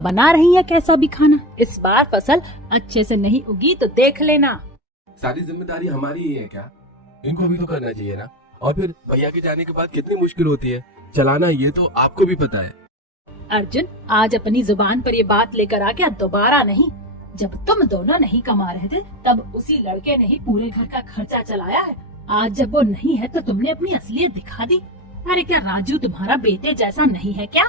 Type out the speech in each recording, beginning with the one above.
बना रही है कैसा भी खाना। इस बार फसल अच्छे से नहीं उगी तो देख लेना। सारी जिम्मेदारी हमारी ही है क्या? इनको भी तो करना चाहिए ना। और फिर भैया के जाने के बाद कितनी मुश्किल होती है चलाना, ये तो आपको भी पता है। अर्जुन, आज अपनी जुबान पर ये बात लेकर आ गया, दोबारा नहीं। जब तुम दोनों नहीं कमा रहे थे तब उसी लड़के ने ही पूरे घर का खर्चा चलाया है। आज जब वो नहीं है तो तुमने अपनी असलियत दिखा दी। अरे क्या राजू तुम्हारा बेटे जैसा नहीं है क्या?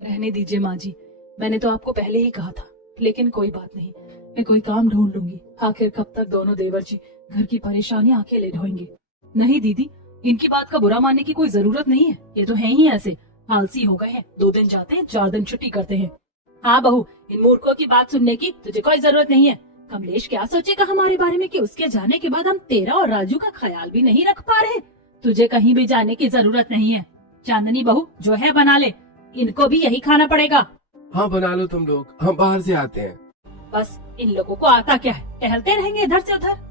रहने दीजिए माँ जी, मैंने तो आपको पहले ही कहा था। लेकिन कोई बात नहीं, मैं कोई काम ढूंढ लूंगी। आखिर कब तक दोनों देवर जी घर की परेशानियां अकेले ढोएंगे। नहीं दीदी, इनकी बात का बुरा मानने की कोई जरूरत नहीं है। ये तो है ही ऐसे, आलसी हो गए हैं। 2 दिन जाते हैं, 4 दिन छुट्टी करते हैं। हाँ बहू, इन मूर्खों की बात सुनने की तुझे कोई जरूरत नहीं है। कमलेश क्या सोचेगा हमारे बारे में कि उसके जाने के बाद हम तेरा और राजू का ख्याल भी नहीं रख पा रहे। तुझे कहीं भी जाने की जरूरत नहीं है। चांदनी बहू जो है बना ले, इनको भी यही खाना पड़ेगा। हाँ बना लो तुम लोग, हम बाहर से आते हैं। बस इन लोगों को आता क्या है, टहलते रहेंगे इधर से उधर।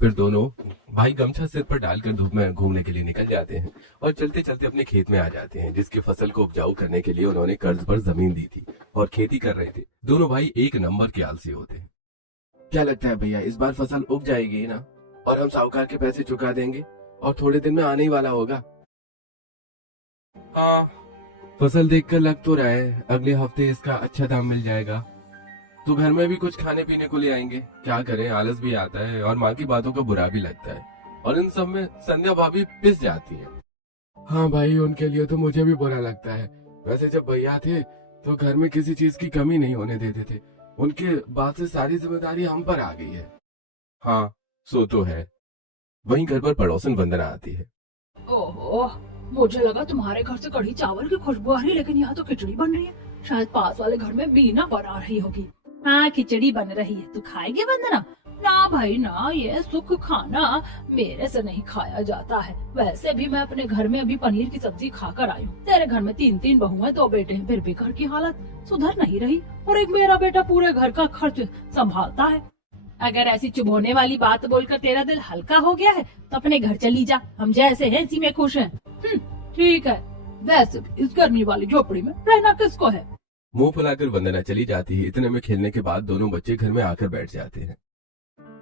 फिर दोनों भाई गमछा सिर पर डालकर धूप में घूमने के लिए निकल जाते हैं और चलते चलते अपने खेत में आ जाते हैं, जिसकी फसल को उपजाऊ करने के लिए उन्होंने कर्ज पर जमीन दी थी और खेती कर रहे थे। दोनों भाई एक नंबर के आलसी होते हैं। क्या लगता है भैया, इस बार फसल उग जाएगी ना? और हम साहूकार के पैसे चुका देंगे और थोड़े दिन में आने ही वाला होगा। हाँ, फसल देखकर लग तो रहा है अगले हफ्ते इसका अच्छा दाम मिल जाएगा। तो घर में भी कुछ खाने पीने को ले आएंगे। क्या करें, आलस भी आता है और माँ की बातों का बुरा भी लगता है। और इन सब में संध्या भाभी पिस जाती है। हाँ भाई, उनके लिए तो मुझे भी बुरा लगता है। वैसे जब भैया थे तो घर में किसी चीज की कमी नहीं होने देते थे। उनके बाद से सारी जिम्मेदारी हम पर आ गई है। हाँ सो तो है। वहीं घर पर पड़ोसन वंदना आती है। ओहो, मुझे लगा तुम्हारे घर से कढ़ी चावल की खुशबू आ रही है, लेकिन यहाँ तो खिचड़ी बन रही है। शायद पास वाले घर में बीना बना रही होगी। हाँ, खिचड़ी बन रही है, तू खाएगी वंदना? ना भाई ना, ये सुख खाना मेरे से नहीं खाया जाता है। वैसे भी मैं अपने घर में अभी पनीर की सब्जी खाकर आई हूँ। तेरे घर में 3 बहू हैं, 2 बेटे हैं, फिर भी घर की हालत सुधर नहीं रही। और एक मेरा बेटा पूरे घर का खर्च संभालता है। अगर ऐसी चुभोने वाली बात बोलकर तेरा दिल हल्का हो गया है तो अपने घर चली जा। हम जैसे हैं इसी में खुश हैं। ठीक है, वैसे भी इस गर्मी वाली झोपड़ी में रहना किसको है। मुंह फुलाकर वंदना चली जाती है। इतने में खेलने के बाद दोनों बच्चे घर में आकर बैठ जाते हैं।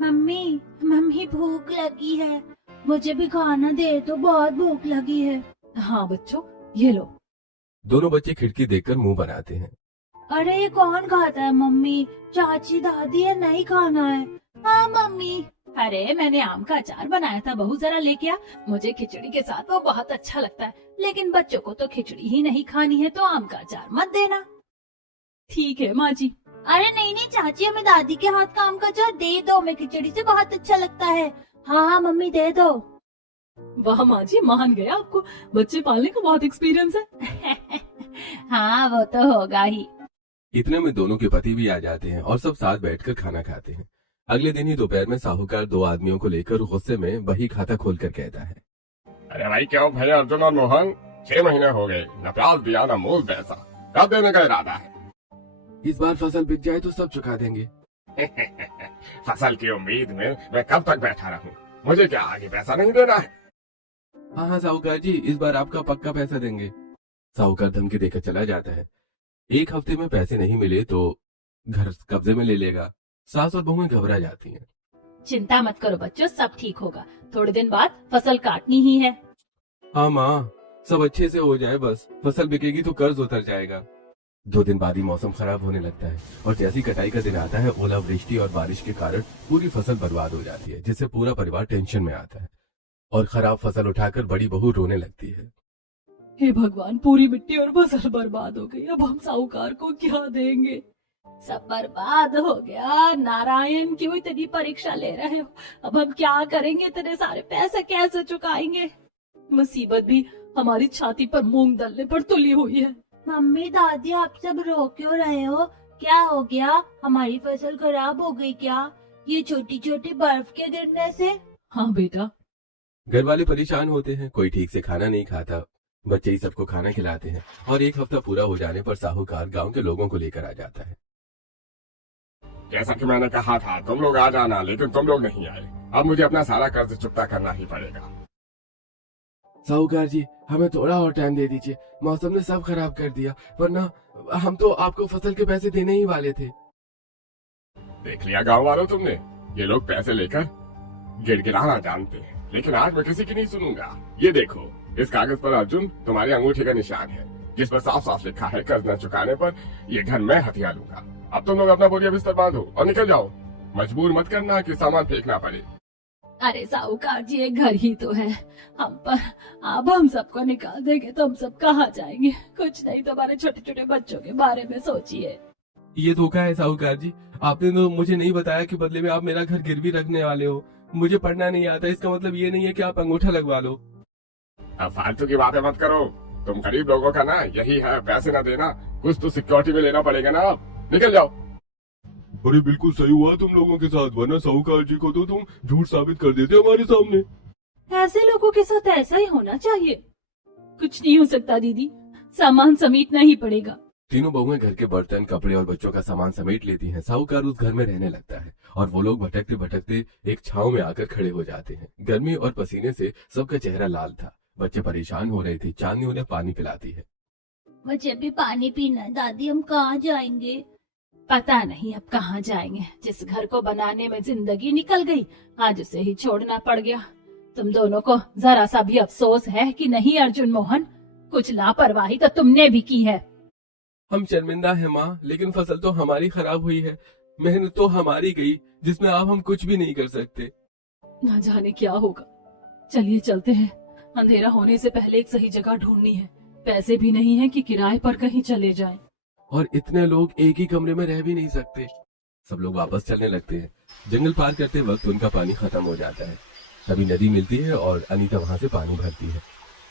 मम्मी, मम्मी भूख लगी है, मुझे भी खाना दे दो, बहुत भूख लगी है। हाँ बच्चों, ये लो। दोनों बच्चे खिड़की देखकर मुंह बनाते हैं। अरे ये कौन खाता है मम्मी? चाची दादी है, नहीं खाना है। हाँ मम्मी। अरे मैंने आम का अचार बनाया था बहू, जरा लेके आ। मुझे खिचड़ी के साथ वो बहुत अच्छा लगता है, लेकिन बच्चों को तो खिचड़ी ही नहीं खानी है तो आम का अचार मत देना। ठीक है माँ जी। अरे नहीं नहीं चाची, हमें दादी के हाथ का आम का अचार दे दो, हमें खिचड़ी से बहुत अच्छा लगता है। हाँ हाँ मम्मी दे दो। वाह माँ जी, मान गया आपको बच्चे पालने का बहुत एक्सपीरियंस है। हाँ वो तो होगा ही। इतने में दोनों के पति भी आ जाते हैं और सब साथ बैठकर खाना खाते हैं। अगले दिन ही दोपहर में साहूकार 2 आदमियों को लेकर गुस्से में बही खाता खोलकर कहता है। अरे भाई क्यों भाई अर्जुन और मोहन, 6 महीने हो गए, न प्याज दिया न मूल पैसा, कब देने का इरादा है? इस बार फसल बिक जाए तो सब चुका देंगे। फसल की उम्मीद में मैं कब तक बैठा रहूं? मुझे क्या आगे पैसा नहीं देना है? हाँ साहूकार जी, इस बार आपका पक्का पैसा देंगे। साहूकार धमकी देकर चला जाता है। 1 हफ्ते में पैसे नहीं मिले तो घर कब्जे में ले लेगा। सास और बहुएं घबरा जाती हैं। चिंता मत करो बच्चों, सब ठीक होगा। थोड़े दिन बाद फसल काटनी ही है। हाँ माँ, सब अच्छे से हो जाए बस, फसल बिकेगी तो कर्ज उतर जाएगा। 2 दिन बाद ही मौसम खराब होने लगता है और जैसी कटाई का दिन आता है, ओलावृष्टि और बारिश के कारण पूरी फसल बर्बाद हो जाती है, जिससे पूरा परिवार टेंशन में आता है और खराब फसल उठाकर बड़ी बहू रोने लगती है। हे भगवान, पूरी मिट्टी और फसल बर्बाद हो गई। अब हम साहूकार को क्या देंगे? सब बर्बाद हो गया। नारायण, क्यों इतनी परीक्षा ले रहे हो? अब हम क्या करेंगे? इतने सारे पैसे कैसे चुकाएंगे? मुसीबत भी हमारी छाती पर मूंग दलने पर तुली हुई है। मम्मी दादी, आप सब रो क्यों रहे हो? क्या हो गया? हमारी फसल खराब हो गई क्या, ये छोटी छोटी बर्फ के गिरने से? हाँ बेटा। घर वाले परेशान होते हैं, कोई ठीक से खाना नहीं खाता। बच्चे ही सबको खाना खिलाते हैं और 1 हफ्ता पूरा हो जाने पर साहूकार गांव के लोगों को लेकर आ जाता है। जैसा कि मैंने कहा था तुम लोग आ जाना, लेकिन तुम लोग नहीं आए। अब मुझे अपना सारा कर्ज चुकता करना ही पड़ेगा। साहूकार जी, हमें थोड़ा और टाइम दे दीजिए। मौसम ने सब खराब कर दिया, वरना हम तो आपको फसल के पैसे देने ही वाले थे। देख लिया गांव वालों तुमने, ये लोग पैसे लेकर गिड़गिड़ाना जानते हैं, लेकिन आज मैं किसी की नहीं सुनूंगा। ये देखो, इस कागज पर अर्जुन तुम्हारी अंगूठे का निशान है, जिस पर साफ साफ लिखा है कर्ज न चुकाने पर ये घर मैं हथिया लूंगा। अब तुम लोग अपना बोरिया बिस्तर बांधो और निकल जाओ। मजबूर मत करना कि सामान फेंकना पड़े। अरे साहूकार जी, एक घर ही तो है हम पर, अब हम सबको निकाल देंगे तो हम सब कहाँ जाएंगे? कुछ नहीं तो हमारे छोटे छोटे बच्चों के बारे में सोचिए। ये धोखा है साहूकार जी, आपने तो मुझे नहीं बताया कि बदले में आप मेरा घर गिरवी रखने वाले हो। मुझे पढ़ना नहीं आता, इसका मतलब ये नहीं है कि आप अंगूठा लगवा लो। अब फालतू की बातें मत करो, तुम गरीब लोगों का ना यही है, पैसे ना देना, कुछ तो सिक्योरिटी में लेना पड़ेगा ना। अब निकल जाओ। अरे बिल्कुल सही हुआ तुम लोगों के साथ, वरना साहूकार जी को तो तुम झूठ साबित कर देते हमारे सामने। ऐसे लोगों के साथ ऐसा ही होना चाहिए। कुछ नहीं हो सकता दीदी, सामान समेटना ही पड़ेगा। तीनों बहुएं घर के बर्तन, कपड़े और बच्चों का सामान समेट लेती हैं। साहूकार उस घर में रहने लगता है और वो लोग भटकते भटकते एक छांव में आकर खड़े हो जाते हैं। गर्मी और पसीने से सबका चेहरा लाल था। बच्चे परेशान हो रहे थे। चांदनी उन्हें पानी पिलाती है। मुझे भी पानी पीना है दादी, हम कहाँ जाएंगे? पता नहीं अब कहाँ जाएंगे। जिस घर को बनाने में जिंदगी निकल गई, आज उसे ही छोड़ना पड़ गया। तुम दोनों को जरा सा भी अफसोस है कि नहीं अर्जुन मोहन? कुछ लापरवाही तो तुमने भी की है। हम शर्मिंदा हैं माँ, लेकिन फसल तो हमारी खराब हुई है। मेहनत तो हमारी गई, जिसमें अब हम कुछ भी नहीं कर सकते। न जाने क्या होगा। चलिए चलते हैं, अंधेरा होने से पहले एक सही जगह ढूंढनी है। पैसे भी नहीं है कि किराए पर कहीं चले जाएं। और इतने लोग एक ही कमरे में रह भी नहीं सकते। सब लोग वापस चलने लगते हैं। जंगल पार करते वक्त उनका पानी खत्म हो जाता है। तभी नदी मिलती है और अनीता वहाँ से पानी भरती है।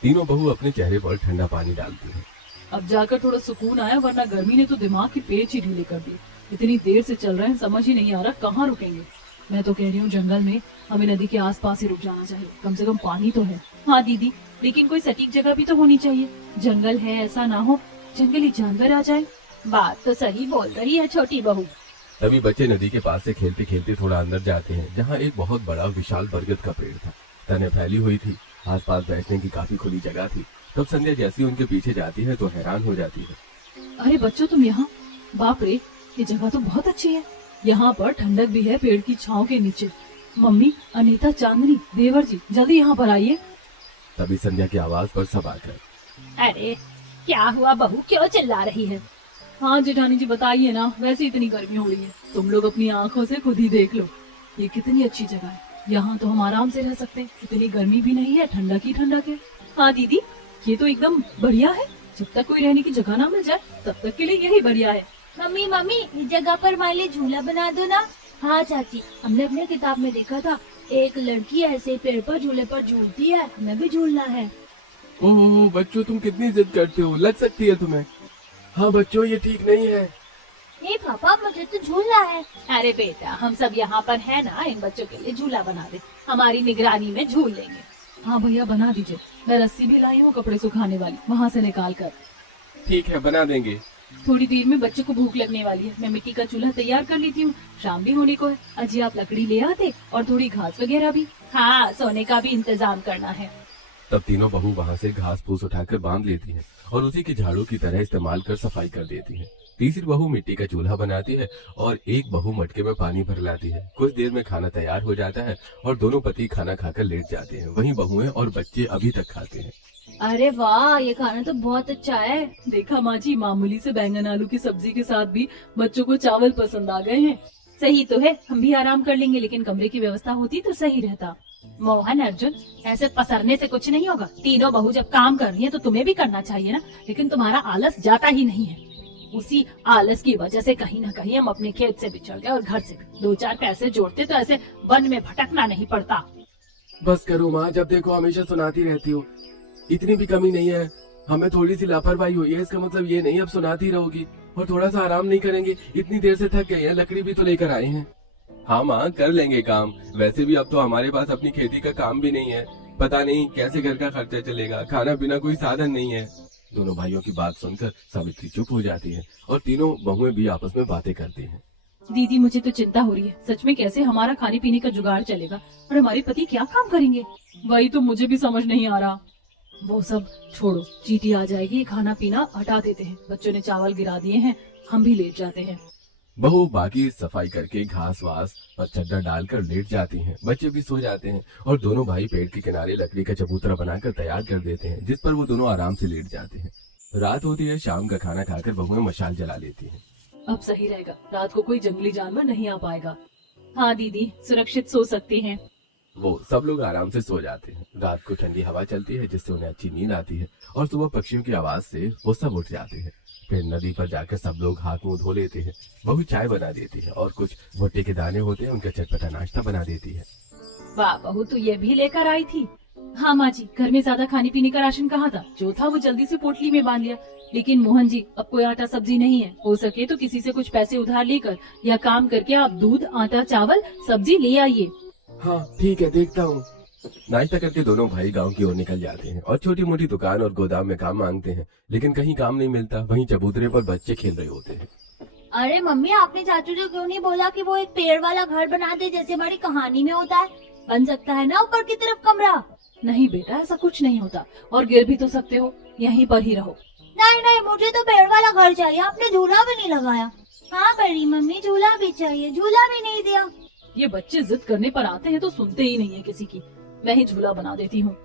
तीनों बहू अपने चेहरे पर ठंडा पानी डालती है। अब जाकर थोड़ा सुकून आया, वरना गर्मी ने तो दिमाग की पेच ही ढीले कर दी। इतनी देर से चल रहे हैं, समझ ही नहीं आ रहा कहाँ रुकेंगे। मैं तो कह रही हूँ जंगल में हमें नदी के आसपास ही रुक जाना चाहिए, कम से कम पानी तो है। हाँ दीदी, लेकिन कोई सटीक जगह भी तो होनी चाहिए। जंगल है, ऐसा ना हो जंगली जानवर आ जाए। बात तो सही बोल रही है छोटी बहू। तभी बच्चे नदी के पास से खेलते खेलते थोड़ा अंदर जाते हैं, जहाँ एक बहुत बड़ा विशाल बरगद का पेड़ था। तने फैली हुई थी, आसपास बैठने की काफी खुली जगह थी। तब संध्या जैसी उनके पीछे जाती है तो हैरान हो जाती है। अरे बच्चों, तुम यहाँ? बाप रे, ये जगह तो बहुत अच्छी है। यहाँ पर ठंडक भी है पेड़ की छांव के नीचे। मम्मी, अनीता, चांदनी, देवर जी, जल्दी यहाँ पर आइए। तभी संध्या की आवाज पर सब आकर, अरे क्या हुआ बहू, क्यों चिल्ला रही है? हाँ जेठानी जी, बताइए ना। वैसे इतनी गर्मी हो रही है, तुम लोग अपनी आंखों से खुद ही देख लो। ये कितनी अच्छी जगह है, यहाँ तो हम आराम से रह सकते हैं। इतनी गर्मी भी नहीं है, ठंडक ही ठंडक है। हाँ दीदी, ये तो एकदम बढ़िया है। जब तक कोई रहने की जगह ना मिल जाए तब तक के लिए यही बढ़िया है। मम्मी मम्मी, इस जगह पर हमारे लिए झूला बना दो ना। हाँ चाची, हमने अपने किताब में देखा था, एक लड़की ऐसे पेड़ पर झूले पर झूलती है, हमें भी झूलना है। ओह बच्चों, तुम कितनी जिद करते हो, लग सकती है तुम्हें। हाँ बच्चों, ये ठीक नहीं है। ए पापा, मुझे तो झूलना है। अरे बेटा, हम सब यहाँ पर है ना, इन बच्चों के लिए झूला बना दे, हमारी निगरानी में झूल लेंगे। हाँ भैया, बना दीजिए। मैं रस्सी भी लाई हूँ कपड़े सुखाने वाली, वहाँ से निकाल कर। ठीक है, बना देंगे। थोड़ी देर में बच्चों को भूख लगने वाली है, मैं मिट्टी का चूल्हा तैयार कर लेती हूँ। शाम भी होने को है। अजी आप लकड़ी ले आते और थोड़ी घास वगैरह भी। हाँ, सोने का भी इंतजाम करना है। तब तीनों बहू वहाँ से घास फूस उठाकर बांध लेती हैं और उसी के झाड़ू की तरह इस्तेमाल कर सफाई कर देती हैं। तीसरी बहू मिट्टी का चूल्हा बनाती है और एक बहू मटके में पानी भर लाती है। कुछ देर में खाना तैयार हो जाता है और दोनों पति खाना खाकर लेट जाते हैं। वहीं बहुएं और बच्चे अभी तक खाते हैं। अरे वाह, ये खाना तो बहुत अच्छा है। देखा माँ जी, मामूली से बैंगन आलू की सब्जी के साथ भी बच्चों को चावल पसंद आ गए हैं। सही तो है, हम भी आराम कर लेंगे, लेकिन कमरे की व्यवस्था होती तो सही रहता। मोहन, अर्जुन, ऐसे पसरने से कुछ नहीं होगा। तीनों बहू जब काम कर रही है तो तुम्हें भी करना चाहिए ना, लेकिन तुम्हारा आलस जाता ही नहीं है। उसी आलस की वजह से कहीं ना कहीं हम अपने खेत से बिछड़ गए और घर से भी। 2-4 पैसे जोड़ते तो ऐसे वन में भटकना नहीं पड़ता। बस करो माँ, जब देखो हमेशा सुनाती रहती हो। इतनी भी कमी नहीं है, हमें थोड़ी सी लापरवाही हुई है, इसका मतलब ये नहीं अब सुनाती रहोगी। और थोड़ा सा आराम नहीं करेंगे? इतनी देर से थक गए हैं, लकड़ी भी तो लेकर आए हैं। हाँ माँ, कर लेंगे काम। वैसे भी अब तो हमारे पास अपनी खेती का काम भी नहीं है। पता नहीं कैसे घर का खर्चा चलेगा, खाना पीना कोई साधन नहीं है। दोनों भाइयों की बात सुनकर सावित्री चुप हो जाती है और तीनों बहुएं भी आपस में बातें करती हैं। दीदी, मुझे तो चिंता हो रही है। सच में कैसे हमारा खाने पीने का जुगाड़ चलेगा और हमारे पति क्या काम करेंगे? वही तो मुझे भी समझ नहीं आ रहा। वो सब छोड़ो, चींटी आ जाएगी, खाना पीना हटा देते हैं। बच्चों ने चावल गिरा दिए हैं, हम भी लेट जाते हैं। बहू बाकी सफाई करके घास वास और चद्दर डालकर लेट जाती हैं। बच्चे भी सो जाते हैं और दोनों भाई पेड़ के किनारे लकड़ी का चबूतरा बनाकर तैयार कर देते हैं, जिस पर वो दोनों आराम से लेट जाते हैं। रात होती है, शाम का खाना खाकर बहुएं मशाल जला लेती हैं। अब सही रहेगा, रात को कोई जंगली जानवर नहीं आ पाएगा। हाँ दीदी, सुरक्षित सो सकती हैं। वो सब लोग आराम से सो जाते हैं। रात को ठंडी हवा चलती है, जिससे उन्हें अच्छी नींद आती है और सुबह पक्षियों की आवाज से वो सब उठ जाते हैं। फिर नदी पर जाकर सब लोग हाथ मुंह धो लेते हैं। बहू चाय बना देती है और कुछ भुट्टे के दाने होते हैं, उनका चटपटा नाश्ता बना देती है। वाह बहू, तो ये भी लेकर आई थी। हाँ माँ जी, घर में ज्यादा खाने पीने का राशन कहाँ था, जो था वो जल्दी से पोटली में बांध लिया। लेकिन मोहन जी, अब कोई आटा सब्जी नहीं है, हो सके तो किसी से कुछ पैसे उधार लेकर या काम करके आप दूध, आटा, चावल, सब्जी ले आइए। हाँ ठीक है, देखता हूँ। नाश्ता करके दोनों भाई गांव की ओर निकल जाते हैं और छोटी मोटी दुकान और गोदाम में काम मांगते हैं, लेकिन कहीं काम नहीं मिलता। वहीं चबूतरे पर बच्चे खेल रहे होते हैं। अरे मम्मी, आपने चाचू से क्यों नहीं बोला कि वो एक पेड़ वाला घर बना दे, जैसे हमारी कहानी में होता है? बन सकता है ना ऊपर की तरफ कमरा? नहीं बेटा, ऐसा कुछ नहीं होता, और गिर भी तो सकते हो, यहीं पर ही रहो। नहीं नहीं, मुझे तो पेड़ वाला घर चाहिए। आपने झूला भी नहीं लगाया। हाँ बड़ी मम्मी, झूला भी चाहिए, झूला भी नहीं दिया। ये बच्चे जिद करने पर आते हैं तो सुनते ही नहीं है किसी की। मैं ही झूला बना देती हूँ।